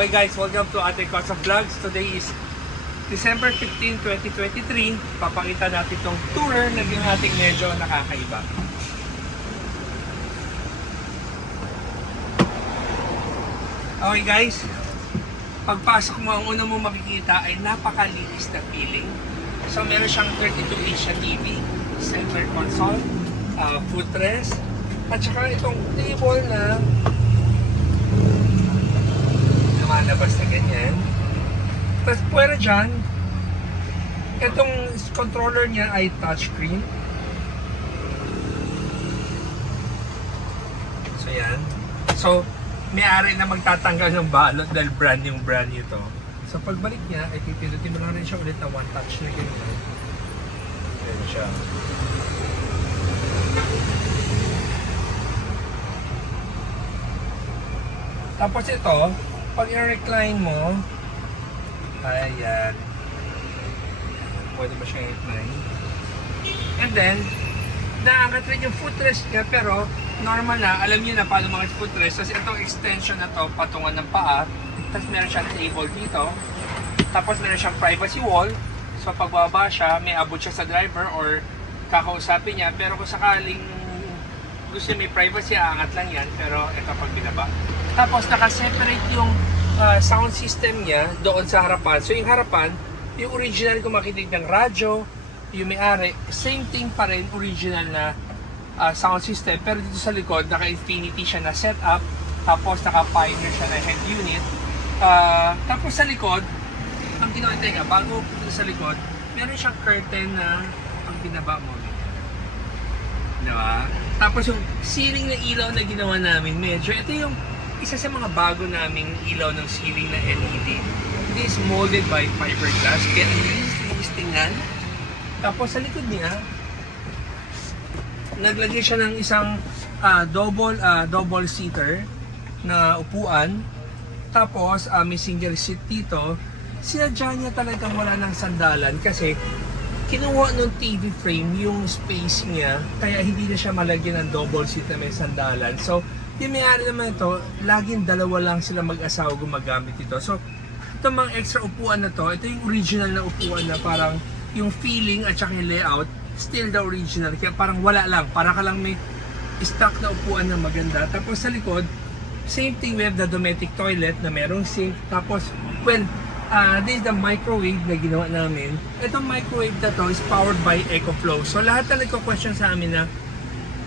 Okay guys, welcome to Ate Cosa Vlogs. Today is December 15, 2023. Papakita natin itong tourer na yung ating medyo nakakaiba. Okay guys, pagpasok mo, ang una mo makikita ay napakalinis na feeling. So meron siyang 32-inch na TV, center console, footrest, at saka itong table na lumalabas na ganyan. Tapos pwera dyan, itong controller niya ay touchscreen. So yan. So, may-ari na magtatanggal ng balot dahil brand new to. So pagbalik niya, ay pipindutin mo lang rin siya ulit na one touch na ganyan. Ganyan siya. Tapos ito, pag i-recline mo, ayan. Pwede mo siyang i-recline. And then, naangat rin yung footrest niya, pero normal na, alam niyo na paano mga footrest. Tapos itong extension na to, patungan ng paa. Tapos meron siyang table dito. Tapos meron siyang privacy wall. So pagbaba siya, may abot siya sa driver or kakausapin niya. Pero kung sakaling gusto may privacy, aangat lang yan. Pero ito pag binaba. Tapos naka-separate yung sound system niya doon sa harapan. So yung harapan, yung original kung makinig ng radyo, yung may-ari, same thing pa rin, original na sound system. Pero dito sa likod, naka-Infinity siya na setup. Tapos naka-Pioneer siya na head unit. Tapos sa likod, ang ginawa nga, bago punta sa likod, meron siyang curtain na ang binaba mo. Diba? Tapos yung ceiling na ilaw na ginawa namin, medyo, ito yung isa sa mga bago naming ilaw ng ceiling na LED. This is molded by fiberglass, kaya ang linis tingnan. Tapos sa likod niya, naglagay siya ng isang double seater na upuan. Tapos may single seat dito. Sinadya niya talagang wala ng sandalan kasi kinuha ng TV frame yung space niya, kaya hindi na siya malagyan ng double seat na may sandalan. So yung may-ari naman ito, laging dalawa lang sila mag-asawa gumagamit ito. So itong mga extra upuan na to, ito yung original na upuan na parang yung feeling at saka yung layout, still the original. Kaya parang wala lang, para ka lang may stock na upuan na maganda. Tapos sa likod, same thing, we have the domestic toilet na merong sink. Tapos, well, this is the microwave na ginawa namin. Itong microwave na to is powered by EcoFlow. So lahat na nagko-question sa amin na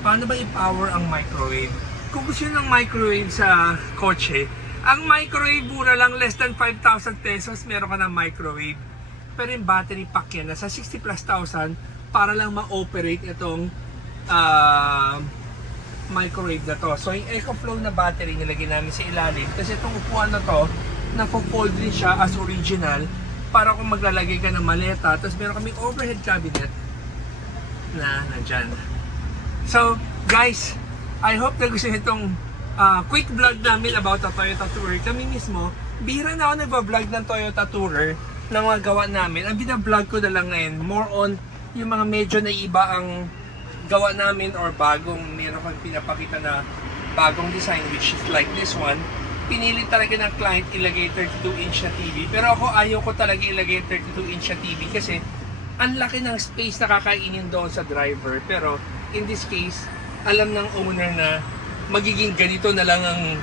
paano ba i-power ang microwave? Kung gusto nyo ng microwave sa kotse, ang microwave mura lang, less than 5,000 pesos, meron ka ng microwave. Pero yung battery pack yan, nasa 60 plus thousand para lang ma-operate itong microwave na to. So yung EcoFlow na battery nilagay namin sa ilalim. Kasi itong upuan na to, na-fold rin siya as original para kung maglalagay ka ng maleta. Tapos meron kaming overhead cabinet na nandyan. So guys, I hope na gusto nyo itong quick vlog namin about the Toyota Tourer. Kami mismo, bihira na ako nagpa-vlog ng Toyota Tourer na mga gawa namin. Ang bina-vlog ko na lang ngayon, more on yung mga medyo na iba ang gawa namin or bagong meron kang pinapakita na bagong design, which is like this one. Pinili talaga ng client ilagay 32-inch na TV. Pero ako ayaw ko talaga ilagay 32-inch na TV kasi ang laki ng space na kakainin doon sa driver. Pero in this case, alam ng owner na magiging ganito na lang ang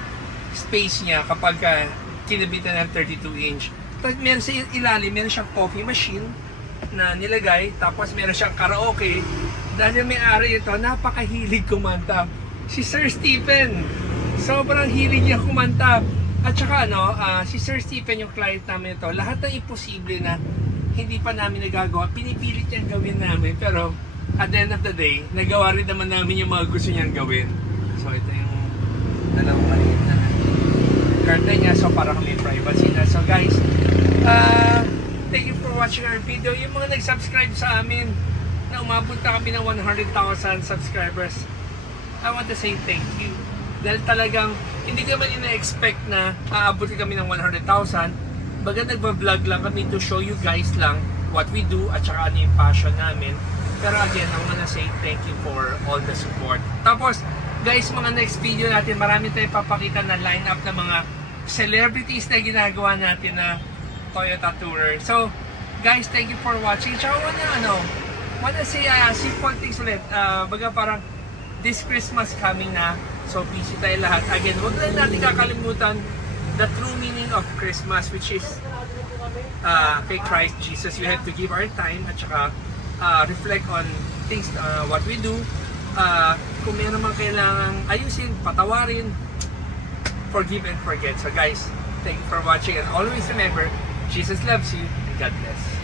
space niya kapag kinabitan ng 32-inch. Tapos meron sa ilalim, meron siyang coffee machine na nilagay. Tapos meron siyang karaoke. Dahil may-ari ito, napakahilig kumanta. Si Sir Stephen, sobrang hilig niya kumanta. At saka si Sir Stephen, yung client namin ito, lahat ng imposible na hindi pa namin nagagawa, pinipilit niyang gawin namin. Pero at the end of the day, nagawa rin naman namin yung mga gusto niyang gawin. So ito yung dalawang maliit na curtain niya. So para kami privacy na. So guys, thank you for watching our video. Yung mga nag-subscribe sa amin na umabot na kami ng 100,000 subscribers, I want to say thank you. Dahil talagang hindi naman ina-expect na aabot kami ng 100,000. Baga nagba-vlog lang kami to show you guys lang what we do at saka ano yung passion namin. Pero again, I wanna say thank you for all the support. Tapos, guys, mga next video natin, marami tayong papakita na lineup ng mga celebrities na ginagawa natin na Toyota Tourer. So, guys, thank you for watching. Tsaka wanna say simple things ulit. Baga parang this Christmas coming na. So, busy tayo lahat. Again, huwag na natin kakalimutan the true meaning of Christmas, which is kay Christ Jesus. We have to give our time at saka reflect on things, what we do. Kung may naman kailangang ayusin, patawarin, forgive and forget. So guys, thank you for watching and always remember, Jesus loves you and God bless.